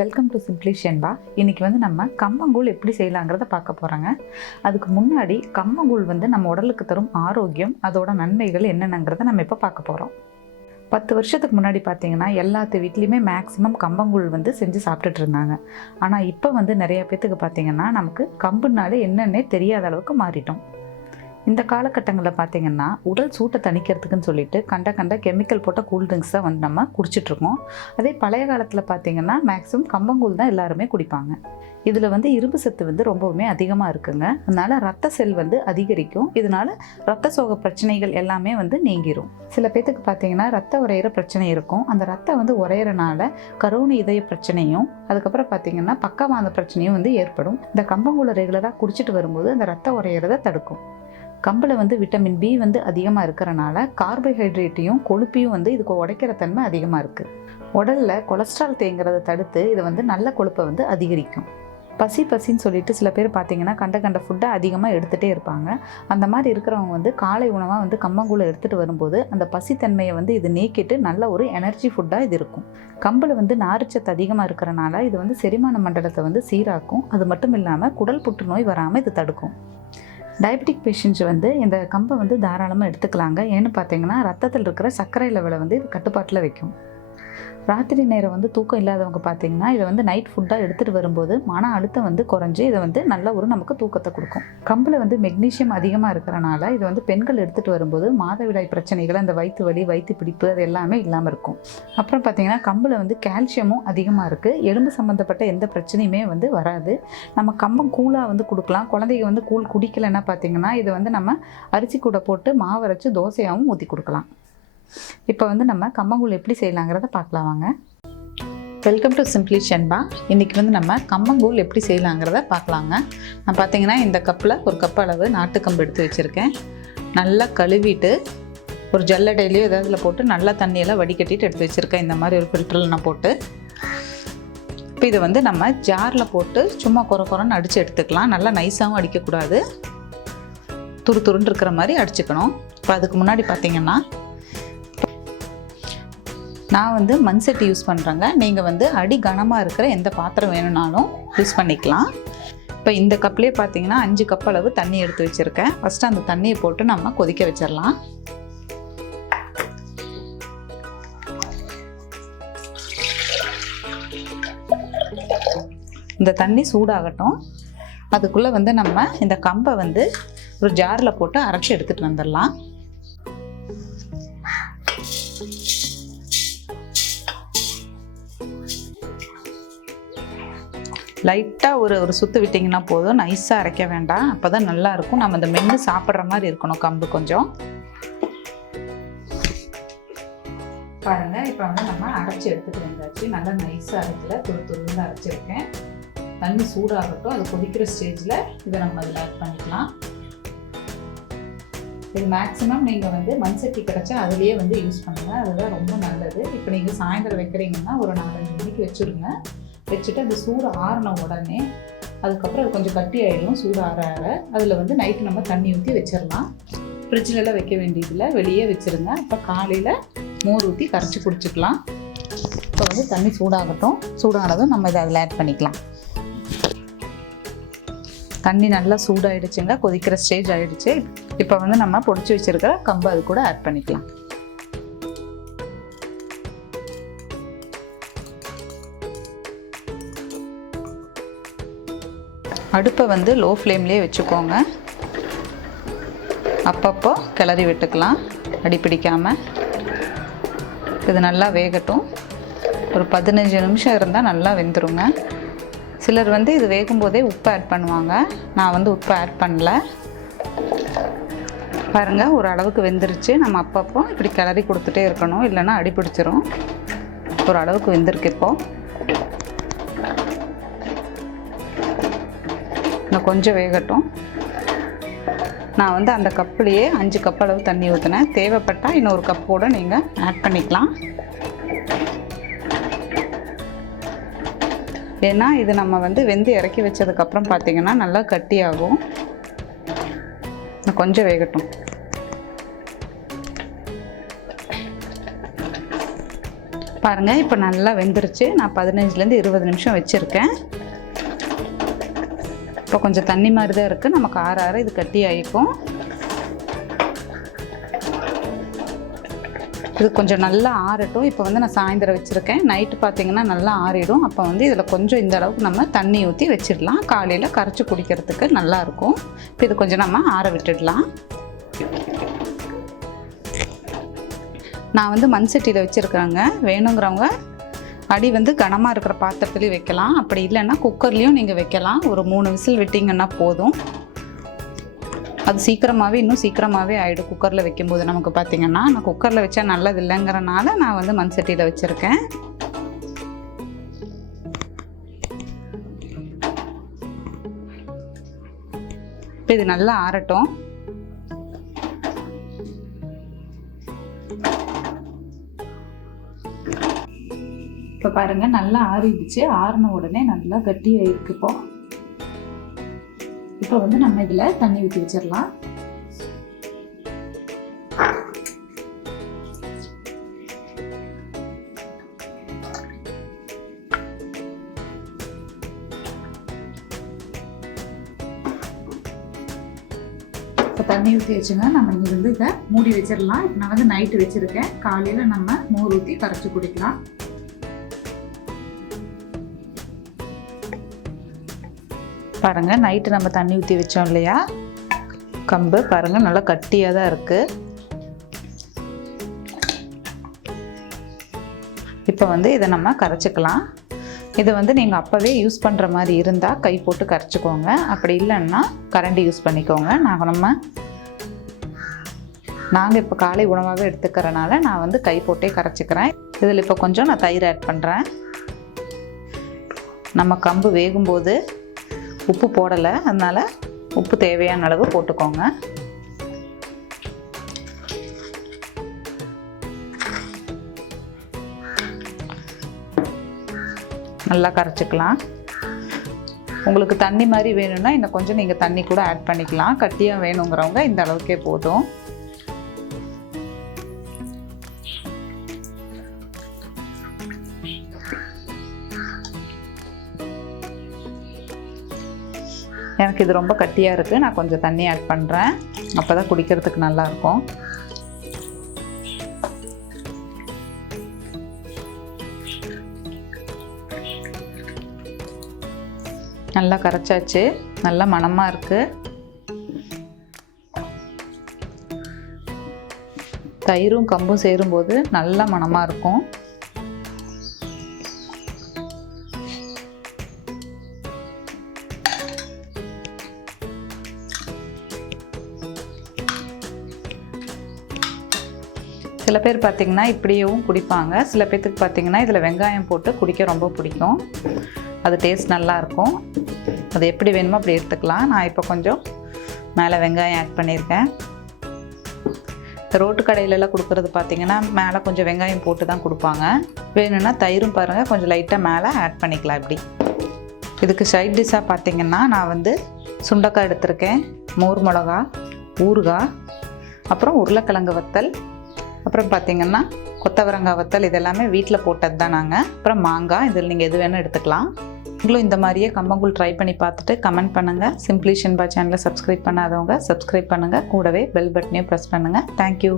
Welcome to simply Shenba. இன்றைக்கி நம்ம கம்பங்கூழ் எப்படி செய்யலாங்கிறத பார்க்க போகிறாங்க. அதுக்கு முன்னாடி கம்பங்கூழ் நம்ம உடலுக்கு தரும் ஆரோக்கியம், அதோட நன்மைகள் என்னென்னங்கிறத நம்ம இப்போ பார்க்க போகிறோம். 10 வருஷத்துக்கு முன்னாடி பார்த்தீங்கன்னா எல்லாத்து வீட்லேயுமே மேக்ஸிமம் கம்பங்கூழ் செஞ்சு சாப்பிட்டுட்டு இருந்தாங்க. ஆனால் இப்போ நிறைய பேத்துக்கு பார்த்தீங்கன்னா நமக்கு கம்புனாலே என்னென்னே தெரியாத அளவுக்கு மாறிட்டோம். இந்த காலகட்டங்களில் பார்த்திங்கன்னா உடல் சூட்டை தணிக்கிறதுக்குன்னு சொல்லிட்டு கண்ட கெமிக்கல் போட்ட கூல்ட்ரிங்க்ஸ் தான் நம்ம குடிச்சிட்ருக்கோம். அதே பழைய காலத்தில் பார்த்திங்கன்னா மேக்ஸிமம் கம்பங்கூழ் தான் எல்லாருமே குடிப்பாங்க. இதில் இரும்பு சத்து ரொம்பவுமே அதிகமாக இருக்குங்க. அதனால் ரத்த செல் அதிகரிக்கும். இதனால் ரத்த சோகை பிரச்சனைகள் எல்லாமே நீங்கிரும். சில பேத்துக்கு பார்த்திங்கன்னா ரத்த உறையிற பிரச்சனை இருக்கும். அந்த ரத்தம் உறையிறனால கரோனி இதய பிரச்சனையும், அதுக்கப்புறம் பார்த்திங்கன்னா பக்கவாத பிரச்சனையும் ஏற்படும். இந்த கம்பங்கூழை ரெகுலராக குடிச்சிட்டு வரும்போது அந்த ரத்த உறையிறதை தடுக்கும். கம்பில் விட்டமின் பி அதிகமாக இருக்கிறனால கார்போஹைட்ரேட்டையும் கொழுப்பையும் இதுக்கு உடைக்கிற தன்மை அதிகமாக இருக்குது. உடலில் கொலஸ்ட்ரால் தேங்கிறத தடுத்து இது நல்ல கொழுப்பை அதிகரிக்கும். பசின்னு சொல்லிட்டு சில பேர் பார்த்திங்கன்னா கண்ட ஃபுட்டை அதிகமாக எடுத்துகிட்டே இருப்பாங்க. அந்த மாதிரி இருக்கிறவங்க காலை உணவாக கம்பங்கூழை எடுத்துகிட்டு வரும்போது அந்த பசித்தன்மையை இது நீக்கிட்டு நல்ல ஒரு எனர்ஜி ஃபுட்டாக இது இருக்கும். கம்பில் நார்ச்சத்து அதிகமாக இருக்கிறனால இது செரிமான மண்டலத்தை சீராக்கும். அது மட்டும் இல்லாமல் குடல் புற்றுநோய் வராமல் இது தடுக்கும். டயபெட்டிக் பேஷண்ட்ஸ் இந்த கம்பை தாராளமாக எடுத்துக்கலாங்க. ஏன்னு பார்த்தீங்கன்னா ரத்தத்தில் இருக்கிற சர்க்கரை லெவலை இது கட்டுப்பாட்டில் வைக்கும். ராத்திரி நேரம் தூக்கம் இல்லாதவங்க பார்த்தீங்கன்னா இதை நைட் ஃபுட்டாக எடுத்துகிட்டு வரும்போது மன அழுத்தம் குறைஞ்சி இதை நல்ல ஒரு நமக்கு தூக்கத்தை கொடுக்கும். கம்பில் மெக்னீஷியம் அதிகமாக இருக்கிறனால இது பெண்கள் எடுத்துகிட்டு வரும்போது மாதவிடாய் பிரச்சனைகள், அந்த வயிற்று வலி, வயிற்று பிடிப்பு அது எல்லாமே இல்லாமல் இருக்கும். அப்புறம் பார்த்தீங்கன்னா கம்பில் கால்சியமும் அதிகமாக இருக்குது. எலும்பு சம்மந்தப்பட்ட எந்த பிரச்சனையுமே வராது. நம்ம கம்பம் கூழாக கொடுக்கலாம். குழந்தைங்க கூழ் குடிக்கலைன்னா பார்த்தீங்கன்னா இது நம்ம அரிசி கூட போட்டு மாவு அரைச்சி தோசையாகவும் ஊற்றி கொடுக்கலாம். இப்போ நம்ம கம்பங்கூழ் எப்படி செய்யலாங்கிறத பார்க்கலாம் வாங்க. Welcome to simply Shenba. இன்றைக்கி நம்ம கம்பங்கூழ் எப்படி செய்யலாங்கிறத பார்க்கலாங்க. நான் பார்த்தீங்கன்னா இந்த கப்பில் ஒரு கப் அளவு நாட்டுக்கம்பு எடுத்து வச்சுருக்கேன். நல்லா கழுவிட்டு ஒரு ஜல்லடையிலையோ ஏதாவது போட்டு நல்லா தண்ணியெல்லாம் வடிகட்டிட்டு எடுத்து வச்சுருக்கேன். இந்த மாதிரி ஒரு ஃபில்டரில் நான் போட்டு இப்போ இதை நம்ம ஜாரில் போட்டு சும்மா குறைன்னு அடித்து எடுத்துக்கலாம். நல்லா நைஸாகவும் அடிக்கக்கூடாது, துருன்னு இருக்கிற மாதிரி அடிச்சுக்கணும். இப்போ அதுக்கு முன்னாடி பார்த்தீங்கன்னா நான் மண் சட்டி யூஸ் பண்ணுறேங்க. நீங்கள் அடி கனமாக இருக்கிற எந்த பாத்திரம் வேணும்னாலும் யூஸ் பண்ணிக்கலாம். இப்போ இந்த கப்லேயே பார்த்தீங்கன்னா 5 கப் அளவு தண்ணி எடுத்து வச்சுருக்கேன். ஃபஸ்ட்டு அந்த தண்ணியை போட்டு நம்ம கொதிக்க வச்சிடலாம். இந்த தண்ணி சூடாகட்டும். அதுக்குள்ளே நம்ம இந்த கம்பை ஒரு ஜாரில் போட்டு அரைச்சி எடுத்துகிட்டு வந்துடலாம். லைட்டாக ஒரு சுற்று விட்டிங்கன்னா போதும், நைஸாக அரைக்க வேண்டாம். அப்போ தான் நல்லாயிருக்கும். நம்ம இந்த மென்று சாப்பிட்ற மாதிரி இருக்கணும் கம்பு கொஞ்சம். பாருங்கள், இப்போ நம்ம அரைச்சி எடுத்துகிட்டு வந்தாச்சு. நல்லா நைஸாக அரைக்கல, துருன்னு அரைச்சிருக்கேன். தண்ணி சூடாகட்டும். அது கொதிக்கிற ஸ்டேஜில் இதை நம்ம அதில் ஆட் பண்ணிக்கலாம். இது மேக்ஸிமம் நீங்கள் மண் சட்டி கிடச்சா அதுலேயே யூஸ் பண்ணுங்கள். அதுதான் ரொம்ப நல்லது. இப்போ நீங்கள் சாயந்தரம் வைக்கிறீங்கன்னா ஒரு 4-5 மணிக்கு வச்சுருங்க. வச்சுட்டு அது சூடு ஆறின உடனே அதுக்கப்புறம் அது கொஞ்சம் கட்டி ஆகிடும். சூடு ஆற அதில் நைட்டு நம்ம தண்ணி ஊற்றி வச்சிடலாம். ஃப்ரிட்ஜிலலாம் வைக்க வேண்டியதில்லை, வெளியே வச்சுருங்க. அப்போ காலையில் மோர் ஊற்றி கரைச்சி குடிச்சிக்கலாம். இப்போ தண்ணி சூடாகட்டும். சூடானதும் நம்ம இதை அதில் ஆட் பண்ணிக்கலாம். தண்ணி நல்லா சூடாகிடுச்சுங்க, கொதிக்கிற ஸ்டேஜ் ஆகிடுச்சு. இப்போ நம்ம பொடிச்சு வச்சுருக்கிற கம்பு அது கூட ஆட் பண்ணிக்கலாம். அடுப்பை லோ ஃப்ளேம்லேயே வச்சுக்கோங்க. அப்பப்போ கிளறி விட்டுக்கலாம், அடி பிடிக்காமல். இது நல்லா வேகட்டும். ஒரு 15 நிமிஷம் இருந்தால் நல்லா வெந்துருங்க. சிலர் இது வேகும்போதே உப்பு ஆட் பண்ணுவாங்க. நான் உப்பு ஆட் பண்ணல. பாருங்கள், ஒரு அளவுக்கு வெந்துருச்சு. நம்ம அப்பப்போ இப்படி கிளறி கொடுத்துட்டே இருக்கணும், இல்லைன்னா அடி பிடிச்சிரும். ஒரு அளவுக்கு வெந்திருக்கு. இப்போது இன்னும் கொஞ்சம் வேகட்டும். நான் அந்த கப்புலேயே 5 கப் அளவு தண்ணி ஊற்றினேன். தேவைப்பட்டால் இன்னொரு கப்போடு நீங்கள் ஆட் பண்ணிக்கலாம். ஏன்னா இது நம்ம வெந்து இறக்கி வச்சதுக்கப்புறம் பார்த்திங்கன்னா நல்லா கட்டியாகும். கொஞ்சம் வேகட்டும். பாருங்கள், இப்போ நல்லா வெந்துருச்சு. நான் 15லேருந்து 20 நிமிஷம் வச்சுருக்கேன். இப்போ கொஞ்சம் தண்ணி மாதிரி தான் இருக்குது. நமக்கு ஆற ஆற இது கட்டி ஆகிக்கும். இது கொஞ்சம் நல்லா ஆறட்டும். இப்போ வந்து நான் சாயந்தரம் வச்சுருக்கேன். நைட்டு பார்த்திங்கன்னா நல்லா ஆறிடும். அப்போ வந்து இதில் கொஞ்சம் இந்த அளவுக்கு நம்ம தண்ணி ஊற்றி வச்சிடலாம். காலையில் கரைச்சி குடிக்கிறதுக்கு நல்லாயிருக்கும். இப்போ இது கொஞ்சம் நம்ம ஆற விட்டுடலாம். நான் வந்து மண் சட்டியில் வச்சுருக்கேங்க. வேணுங்கிறவங்க அடி வந்து கனமாக இருக்கிற பாத்திரத்துலேயும் வைக்கலாம். அப்படி இல்லைன்னா குக்கர்லேயும் நீங்கள் வைக்கலாம். ஒரு 3 விசில் விட்டிங்கன்னா போதும். அது இன்னும் சீக்கிரமாகவே ஆகிடும் குக்கரில் வைக்கும்போது. நமக்கு பார்த்திங்கன்னா நான் குக்கரில் வச்சா நல்லது இல்லைங்கிறனால நான் வந்து மண் சட்டியில் வச்சுருக்கேன். இப்போ இது நல்லா ஆறட்டும். இப்போ பாருங்கள், நல்லா ஆறிடுச்சு. ஆறின உடனே நல்லா கட்டியாயிருக்கு. இப்போ வந்து நம்ம இதில் தண்ணி ஊற்றி வச்சிடலாம். இப்போ தண்ணி ஊற்றி வச்சுங்க. நம்ம இங்கே வந்து இதை மூடி வச்சிடலாம். இப்போ நான் வந்து நைட்டு வச்சுருக்கேன். காலையில் நம்ம மோர் ஊற்றி கரைச்சி குடிக்கலாம். பாருங்கள், நைட்டு நம்ம தண்ணி ஊற்றி வச்சோம் இல்லையா, கம்பு பாருங்கள் நல்லா கட்டியாக தான் இருக்குது. இப்போ வந்து இதை நம்ம கரைச்சிக்கலாம். இதை வந்து நீங்கள் அப்போவே யூஸ் பண்ணுற மாதிரி இருந்தால் கை போட்டு கரைச்சிக்கோங்க. அப்படி இல்லைன்னா கரண்டி யூஸ் பண்ணிக்கோங்க. நாங்கள் இப்போ காலை உணவாகவே எடுத்துக்கிறனால நான் வந்து கை போட்டே கரைச்சிக்கிறேன். இதில் இப்போ கொஞ்சம் நான் தயிர் ஆட் பண்ணுறேன். நம்ம கம்பு வேகும்போது உப்பு போடலை, அதனால் உப்பு தேவையான அளவு போட்டுக்கோங்க. நல்லா கரைச்சிக்கலாம். உங்களுக்கு தண்ணி மாதிரி வேணும்னா இன்னும் கொஞ்சம் நீங்கள் தண்ணி கூட ஆட் பண்ணிக்கலாம். கட்டியாக வேணுங்கிறவங்க இந்த அளவுக்கே போதும். எனக்கு இது ரொம்ப கட்டியாக இருக்குது. நான் கொஞ்சம் தண்ணி ஆட் பண்ணுறேன். அப்போ தான் குடிக்கிறதுக்கு நல்லாயிருக்கும். நல்லா கரைச்சாச்சு. நல்லா மணமாக இருக்குது. தயிரும் கம்பும் சேரும்போது நல்ல மணமாக இருக்கும். சில பேர் பார்த்திங்கன்னா இப்படியும் குடிப்பாங்க. சில பேர்த்துக்கு பார்த்திங்கன்னா இதில் வெங்காயம் போட்டு குடிக்க ரொம்ப பிடிக்கும். அது டேஸ்ட் நல்லாயிருக்கும். அது எப்படி வேணுமோ அப்படி எடுத்துக்கலாம். நான் இப்போ கொஞ்சம் மேலே வெங்காயம் ஆட் பண்ணியிருக்கேன். ரோட்டு கடையிலலாம் கொடுக்குறது பார்த்திங்கன்னா மேலே கொஞ்சம் வெங்காயம் போட்டு தான் கொடுப்பாங்க. வேணும்னா தயிரும் பாருங்கள் கொஞ்சம் லைட்டாக மேலே ஆட் பண்ணிக்கலாம். இப்படி இதுக்கு சைட் டிஷ்ஷாக பார்த்திங்கன்னா நான் வந்து சுண்டைக்காய் எடுத்திருக்கேன், மோர் மிளகா, ஊறுகாய், அப்புறம் உருளைக்கிழங்கு வத்தல், அப்புறம் பார்த்திங்கன்னா கொத்தவரங்காய் வத்தல். இதெல்லாமே வீட்டில் போட்டது தான் நாங்கள். அப்புறம் மாங்காய். இதில் நீங்கள் எது வேணும் எடுத்துக்கலாம். நீங்களும் இந்த மாதிரியே கம்பங்கூழ் ட்ரை பண்ணி பார்த்துட்டு கமெண்ட் பண்ணுங்கள். சிம்பிளி ஷென்பா சேனலை சப்ஸ்கிரைப் பண்ணாதவங்க சப்ஸ்கிரைப் பண்ணுங்கள். கூடவே பெல் பட்டனையும் ப்ரெஸ் பண்ணுங்கள். தேங்க்யூ.